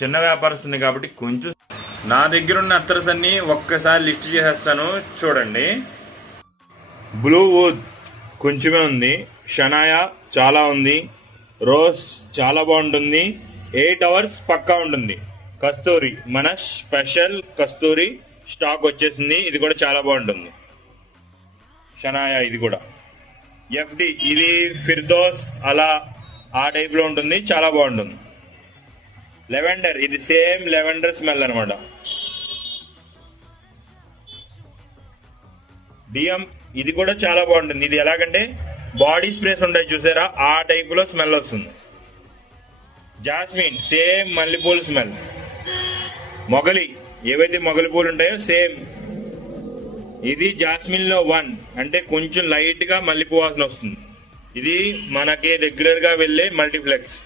చిన్న వ్యాపారస్తుంది కాబట్టి కొంచెం. నా దగ్గర ఉన్న అత్తర్స్ అన్ని ఒక్కసారి లిస్ట్ చేసేస్తాను చూడండి. బ్లూ వుడ్ కొంచెమే ఉంది, షనాయా చాలా ఉంది, రోజ్ చాలా బాగుంటుంది, 8 hours పక్కా ఉంటుంది. కస్తూరి మన స్పెషల్ కస్తూరి స్టాక్ వచ్చేసింది, ఇది కూడా చాలా బాగుంటుంది. షనాయా ఇది కూడా. ఎఫ్డి ఇది ఫిర్దోస్ అలా ఆ టైప్ లో ఉంటుంది, చాలా బాగుంటుంది. లెవెండర్ ఇది సేమ్ లెవెండర్ స్మెల్ అనమాట. డిఎం ఇది కూడా చాలా బాగుంటుంది. ఇది ఎలాగంటే బాడీ స్ప్రేస్ ఉంటాయి చూసారా, ఆ టైప్ లో స్మెల్ వస్తుంది. జాస్మిన్ సేమ్ మల్లెపూల స్మెల్. మొగలి ఏవైతే మొగలి పూలు ఉంటాయో సేమ్ ఇది జాస్మిన్ లో 1, అంటే కొంచెం లైట్ గా మల్లెపూ వాసన వస్తుంది. ఇది మనకి రెగ్యులర్ గా వెళ్ళే మల్టీప్లెక్స్.